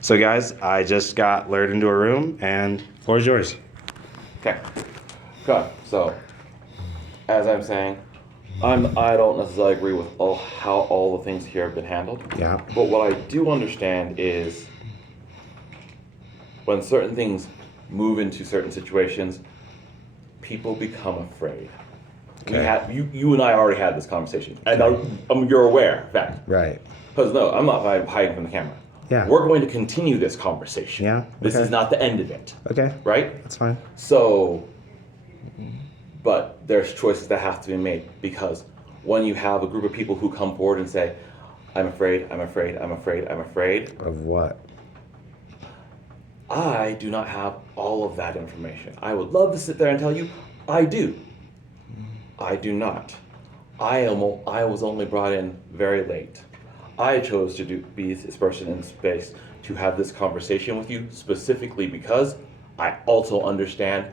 So guys, I just got lured into a room and floor is yours. Okay. Good. So, as I'm saying, I don't necessarily agree with how all the things here have been handled. Yeah. But what I do understand is when certain things move into certain situations, people become afraid. Okay. You and I already had this conversation, and you're aware of that. Right. Because no, I'm not hiding from the camera. Yeah. We're going to continue this conversation. Yeah. This Okay. is not the end of it. Okay. Right? That's fine. So, but there's choices that have to be made because when you have a group of people who come forward and say, I'm afraid, I'm afraid, I'm afraid, I'm afraid. Of what? I do not have all of that information. I would love to sit there and tell you, I do. I do not. I was only brought in very late. I chose to be this person in space to have this conversation with you specifically because I also understand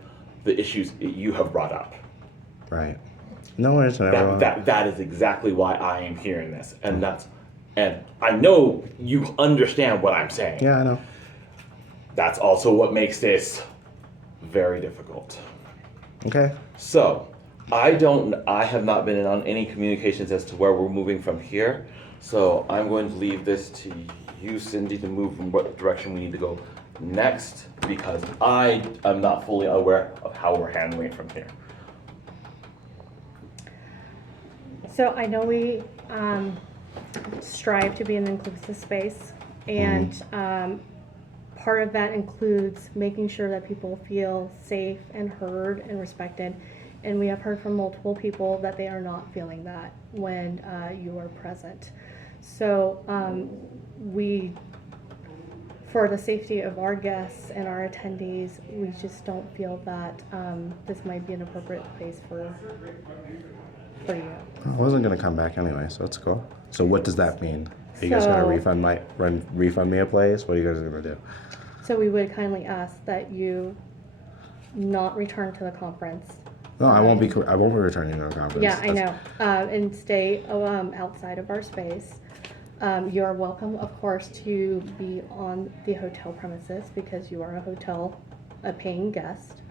the issues that you have brought up. Right. No worries. That is exactly why I am hearing this, and I know you understand what I'm saying. Yeah, I know. That's also what makes this very difficult. Okay. So, I have not been in on any communications as to where we're moving from here. So I'm going to leave this to you, Cindy, to move from what direction we need to go next because I am not fully aware of how we're handling it from here. So I know we strive to be an inclusive space, and part of that includes making sure that people feel safe and heard and respected. And we have heard from multiple people that they are not feeling that when you are present. So for the safety of our guests and our attendees, we just don't feel that this might be an appropriate place for you. I wasn't gonna come back anyway, so it's cool. So what does that mean? Are you guys gonna refund me a place? What are you guys gonna do? So we would kindly ask that you not return to the conference. No, I won't be returning to the conference. Yeah, I know. And stay outside of our space. You are welcome, of course, to be on the hotel premises because you are a paying guest.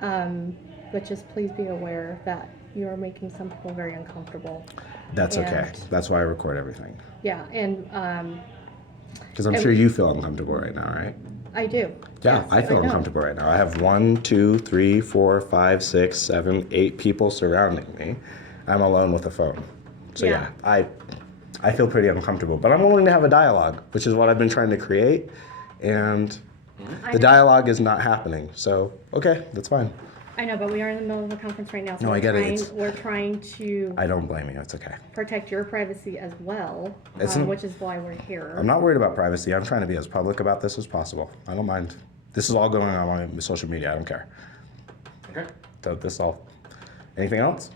But just please be aware that you are making some people very uncomfortable. That's okay. That's why I record everything. Yeah, and because I'm sure you feel uncomfortable right now, right? I do. Yeah, Yes, I feel know. uncomfortable right now. I have 1, 2, 3, 4, 5, 6, 7, 8 people surrounding me. I'm alone with a phone. So yeah, I feel pretty uncomfortable. But I'm willing to have a dialogue, which is what I've been trying to create. And the dialogue is not happening. So, okay, that's fine. I know, but we are in the middle of a conference right now. So No, I get it. We're trying to I don't blame you. It's okay. protect your privacy as well, which is why we're here. I'm not worried about privacy. I'm trying to be as public about this as possible. I don't mind. This is all going on my social media. I don't care. Okay. So this all. Anything else?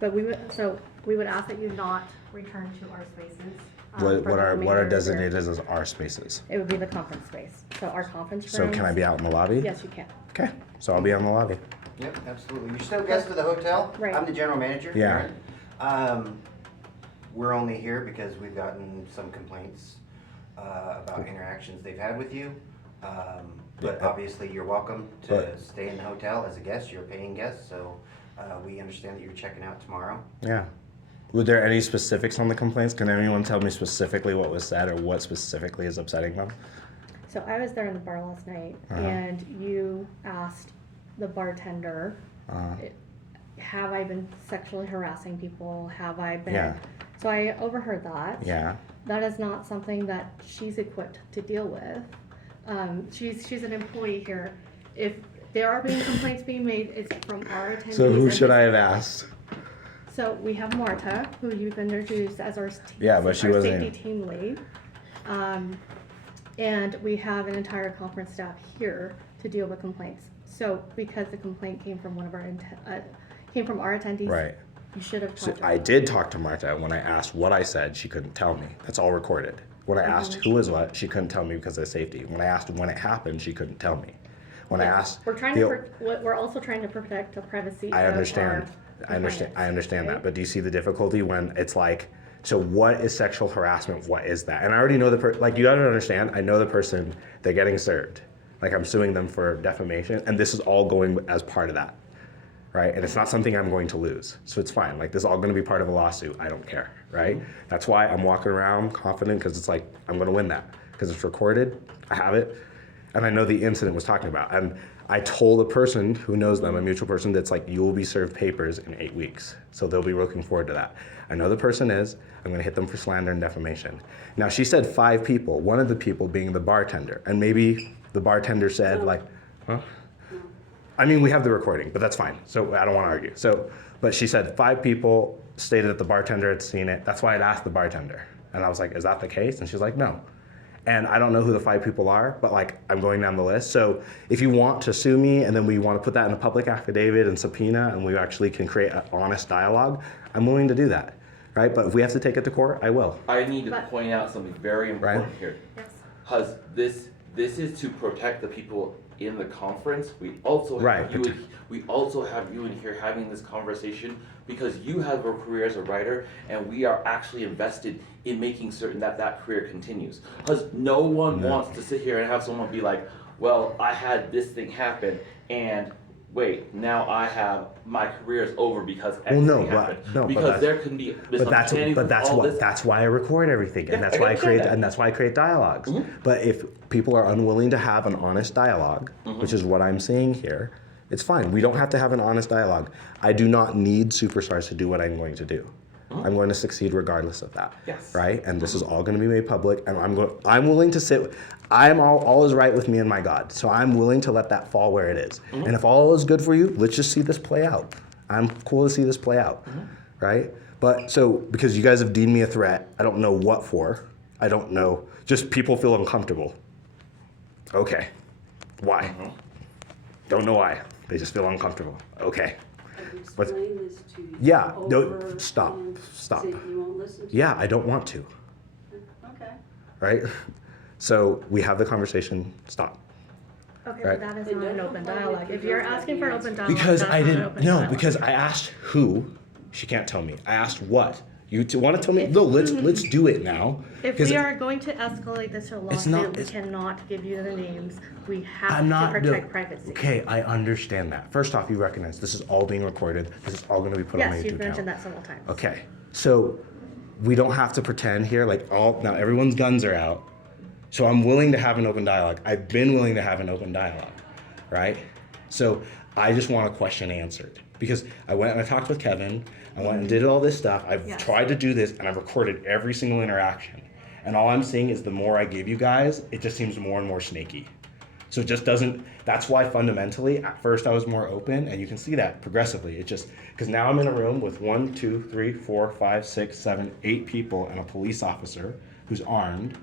But we would ask that you not return to our spaces. What are designated as our spaces? It would be the conference space. So our conference So rooms. can I be out in the lobby? Yes, you can. Okay. So I'll be out in the lobby. Yep, absolutely. You're still guests of the hotel. Right. I'm the general manager. Yeah. Aaron. We're only here because we've gotten some complaints about interactions they've had with you. But obviously, you're welcome to stay in the hotel as a guest. You're a paying guest, so we understand that you're checking out tomorrow. Yeah. Were there any specifics on the complaints? Can anyone tell me specifically what was said or what specifically is upsetting them? So I was there in the bar last night, and you asked the bartender, have I been sexually harassing people? Have I been? Yeah. So I overheard that. Yeah. That is not something that she's equipped to deal with. She's an employee here. If there are complaints being made, it's from our attendees. So who should I have asked? So we have Marta, who you've introduced as our she wasn't safety team lead. And we have an entire conference staff here to deal with complaints. So because the complaint came from our attendees, Right. you should have So talked to her. I did talk to Marta. When I asked what I said, she couldn't tell me. That's all recorded. When I asked who was what, she couldn't tell me because of safety. When I asked when it happened, she couldn't tell me. When I asked, We're also trying to protect the privacy. I understand. Of our I understand. I understand right? that. But do you see the difficulty when it's like So what is sexual harassment? What is that? And I already know like you gotta understand, I know the person, they're getting served. Like I'm suing them for defamation, and this is all going as part of that, right? And it's not something I'm going to lose, so it's fine. Like this is all gonna be part of a lawsuit, I don't care, right? That's why I'm walking around confident, because it's like, I'm gonna win that, because it's recorded, I have it, and I know the incident was talking about. And I told a person who knows them, a mutual person, that's like, you will be served papers in 8 weeks. So they'll be looking forward to that. I know the person is, I'm gonna hit them for slander and defamation. Now she said 5 people, one of the people being the bartender. And maybe the bartender said like, huh? I mean, we have the recording, but that's fine. So I don't wanna argue. So, but she said 5 people stated that the bartender had seen it. That's why I'd asked the bartender. And I was like, is that the case? And she's like, no. And I don't know who the 5 people are, but like I'm going down the list. So if you want to sue me and then we want to put that in a public affidavit and subpoena and we actually can create an honest dialogue, I'm willing to do that, right? But if we have to take it to court, I will. I need to point out something very important here. Yes. Because this is to protect the people in the conference. We also have we also have you in here having this conversation because you have a career as a writer, and we are actually invested in making certain that that career continues. Because no one wants to sit here and have someone be like, well, I had this thing happen, and wait, now I have my career is over because X thing happened. Because there can be misunderstandings. But that's why I record everything, and that's why I create dialogues. But if people are unwilling to have an honest dialogue, which is what I'm saying here, it's fine. We don't have to have an honest dialogue. I do not need SuperStars to do what I'm going to do. I'm going to succeed regardless of that. Yes. Right? And this is all going to be made public, and I'm willing to sit. I'm all is right with me and my God. So I'm willing to let that fall where it is. And if all is good for you, let's just see this play out. I'm cool to see this play out. Right? But so because you guys have deemed me a threat, I don't know what for. I don't know. Just people feel uncomfortable. Okay. Why? Don't know why. They just feel uncomfortable. Okay. Explain this to you. Yeah, no, over stop. and Stop. see if you won't listen to Yeah, I don't want to. Okay. Right? So we have the conversation. Stop. Okay, Right. but that is not an open dialogue. If you're asking for an open dialogue, Because that's I not an didn't. open No, dialogue. because I asked who. She can't tell me. I asked what. You want to tell me? No, let's do it now. If 'Cause we are going to escalate this to a lawsuit, not- we cannot give you the names. We have I'm not. to protect privacy. Okay, I understand that. First off, you recognize this is all being recorded. This is all going to be put on my Yes, YouTube you've mentioned channel. that several times. Okay, so we don't have to pretend here like now everyone's guns are out. So I'm willing to have an open dialogue. I've been willing to have an open dialogue, right? So I just want a question answered because I went and I talked with Kevin. I went and did all this stuff. I've Yes. tried to do this and I've recorded every single interaction. And all I'm seeing is the more I give you guys, it just seems more and more snaky. So it just doesn't, that's why fundamentally, at first I was more open, and you can see that progressively. It just, because now I'm in a room with 1, 2, 3, 4, 5, 6, 7, 8 people and a police officer who's armed,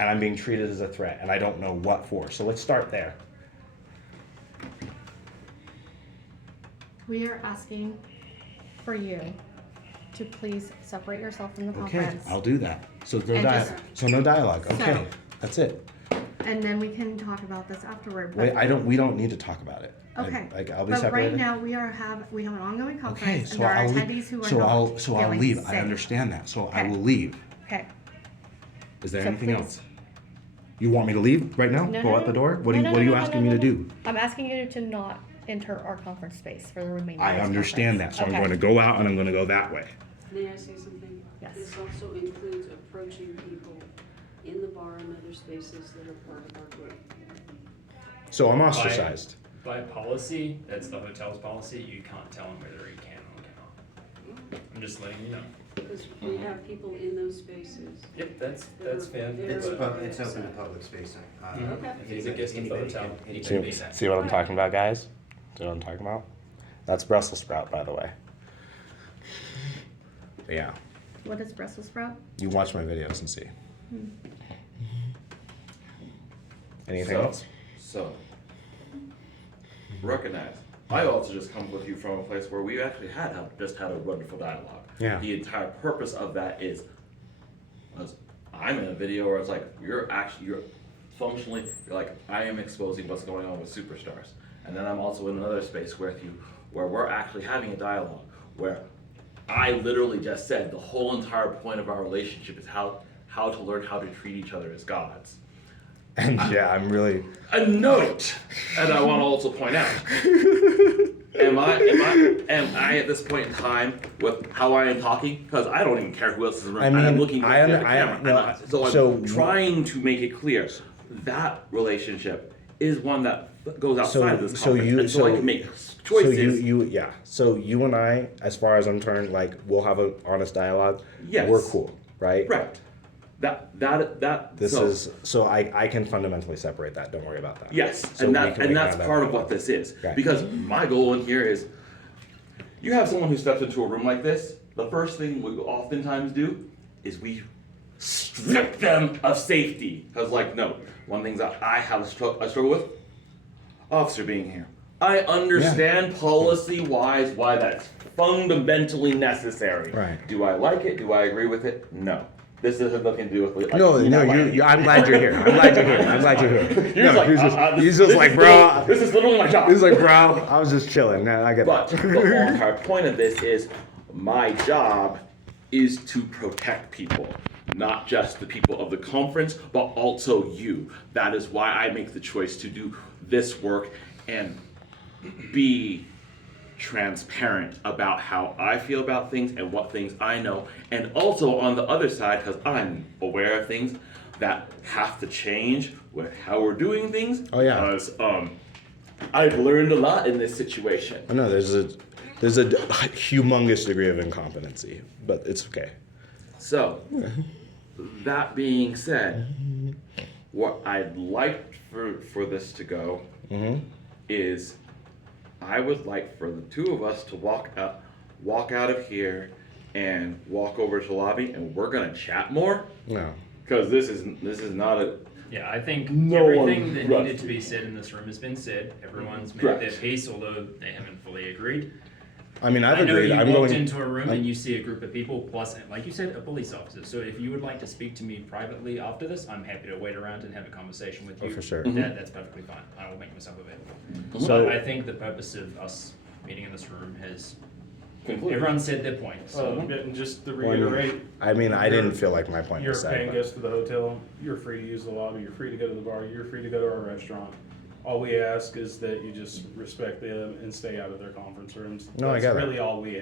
and I'm being treated as a threat, and I don't know what for. So let's start there. We are asking for you to please separate yourself from the Okay, conference. I'll do that. So no, And so no dialogue. Okay, So- that's it. And then we can talk about this afterward. Wait, we don't need to talk about it. Okay. I'll be but separated. right now we have an ongoing conference, Okay, and so there are I'll attendees leave. who are So not I'll feeling leave. safe. I understand that. So I Okay. will leave. Okay. Is there So anything please. else? You want me to leave right now? No, Go no, out the no. door? What No, are no, you no, no, asking no, me no, to no. do? I'm asking you to not enter our conference space for the remainder I of this understand that. conference. So Okay. I'm going to go out and I'm going to go that way. May I say something? Yes. This also includes approaching people in the bar and other spaces that are part of our group. So I'm ostracized. By policy, that's the hotel's policy, you can't tell them whether he can or cannot. I'm just letting you know. Because we have people in those spaces. Yep, that's fair. It's but- It's open to public space. Okay. If he's a guest of the Anybody hotel, can- he See, can be there. see what I'm talking about, guys? See what I'm talking about? That's Brussels sprout, by the way. But yeah, What is Brussels sprout? you watch my videos and see. Anything else? So, recognize. I also just come with you from a place where we actually just had a wonderful dialogue. Yeah. The entire purpose of that is, was I'm in a video where it's like you're functionally like I am exposing what's going on with SuperStars, and then I'm also in another space with you where we're actually having a dialogue where I literally just said the whole entire point of our relationship is how to learn how to treat each other as gods. And yeah, I'm really. A note, and I want to also point out. Am I at this point in time with how I am talking? Because I don't even care who else is around. I mean, I'm looking right at the I camera. no, So I'm trying to make it clear that relationship is one that goes outside of this conference. So I can make choices. So you and I, as far as I'm concerned, like we'll have an honest dialogue. Yes. We're cool, right? Right. So I can fundamentally separate that. Don't worry about that. Yes, So and we can make that's that part of happen. what this is. Right. Because my goal in here is, you have someone who steps into a room like this. The first thing we oftentimes do is we strip them of safety. Because no, one of the things that I have a struggle with, officer being here. I understand policy-wise why that's fundamentally necessary. Right. Do I like it? Do I agree with it? No. This has nothing to do with No, I'm glad you're here. I'm glad you're here. He's just like, bro. This is literally my job. He's like, bro, I was just chilling. Man, I get But that. the whole entire point of this is my job is to protect people, not just the people of the conference, but also you. That is why I make the choice to do this work and be transparent about how I feel about things and what things I know, and also on the other side, because I'm aware of things that have to change with how we're doing things. Oh, yeah. Because I've learned a lot in this situation. I know there's a humongous degree of incompetency, but it's okay. So, that being said, what I'd like for this to go is, I would like for the two of us to walk out of here and walk over to the lobby, and we're gonna chat more. No. Because this is not a. Yeah, I think No everything one- that right. needed to be said in this room has been said. Everyone's made Correct. their piece, although they haven't fully agreed. I mean, I've I know agreed. you I'm walked going. into a room and you see a group of people, plus, like you said, a police officer. So if you would like to speak to me privately after this, I'm happy to wait around and have a conversation with you. Oh, for sure. That's perfectly fine. I will make myself available. So- But I think the purpose of us meeting in this room has, Concluded. everyone said their point. So And just to reiterate, I mean, I didn't feel like my point you're was a paying said. guest to the hotel, you're free to use the lobby, you're free to go to the bar, you're free to go to our restaurant. All we ask is that you just respect them and stay out of their conference rooms. No, I get That's it. really all we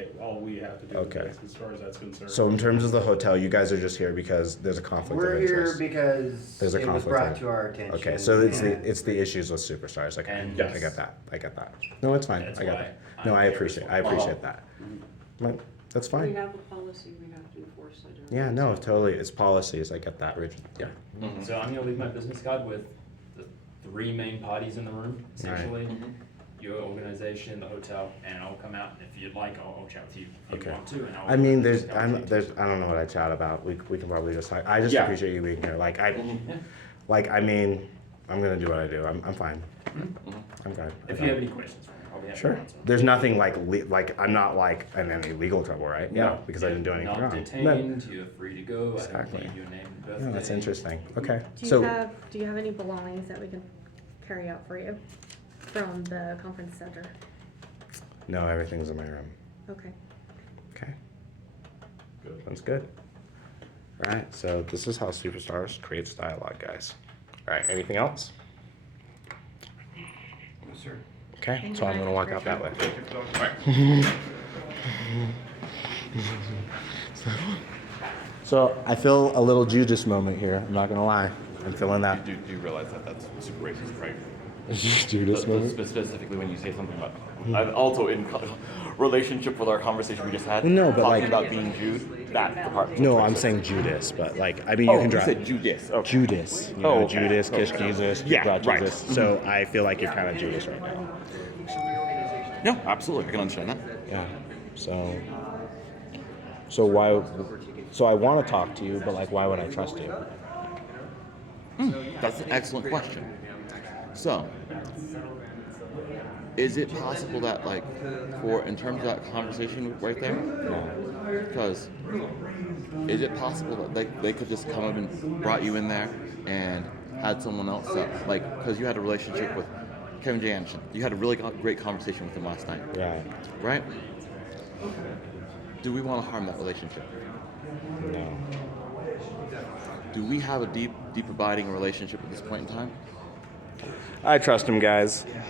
have to do with Okay. this, as far as that's concerned. So in terms of the hotel, you guys are just here because there's a conflict We're of here interest. because There's a it was conflict brought of- to our attention. Okay, so it's and- the issues with superstars. Okay, And I yes. get that. I get that. No, it's fine. That's I get why that. I'm No, I here. appreciate that. But that's We fine. have a policy we have to enforce. I don't Yeah, know. no, totally. It's policies. I get that, Richard. Yeah. So I'm gonna leave my business card with the three main parties in the room, essentially. Your organization, the hotel, and I'll come out, and if you'd like, I'll chat with you if you Okay. want to, and I'll. I mean, have a conversation. I don't know what I chat about. We can probably just talk. I just Yeah. appreciate you being here. I mean, I'm gonna do what I do. I'm fine. I'm fine. If you have any questions for me, I'll be happy to Sure. answer. There's nothing like I'm not like in any legal trouble, right? Yeah, No, because I didn't do anything not wrong. detained, you're free to go, I Exactly. don't need your name and birthday. No, that's interesting. Okay. Do you have any belongings that we can carry out for you from the conference center? No, everything's in my room. Okay. Okay. Sounds good. All right, so this is how SuperStars creates dialogue, guys. All right, anything else? Yes, sir. Okay, Thank so you I'm very gonna walk much, out Richard. that way. So I feel a little Judas moment here. I'm not gonna lie. I'm feeling that Do you realize that that's super racist, right? Judas moment. Specifically when you say something about. I'm also in relationship with our conversation we just had. No, but talking like- about being Jews. That part. No, I'm saying Judas, but like I mean you Oh, can you drive. said Judas. Okay. Judas. You Oh, know, okay. Judas, kiss Okay. Jesus, Yeah, brought right. Jesus. So I feel like you're kind of Judas right now. No, absolutely. I can understand that. Yeah. So why? So I want to talk to you, but like, why would I trust you? That's an excellent question. So, is it possible that, like, in terms of that conversation right there, because is it possible that they could just come up and brought you in there and had someone else that, like, because you had a relationship with Kevin J. Anderson, you had a really great conversation with him last night, Yeah. right? Do we want to harm that relationship? No. Do we have a deep abiding relationship at this point in time? I trust him, guys.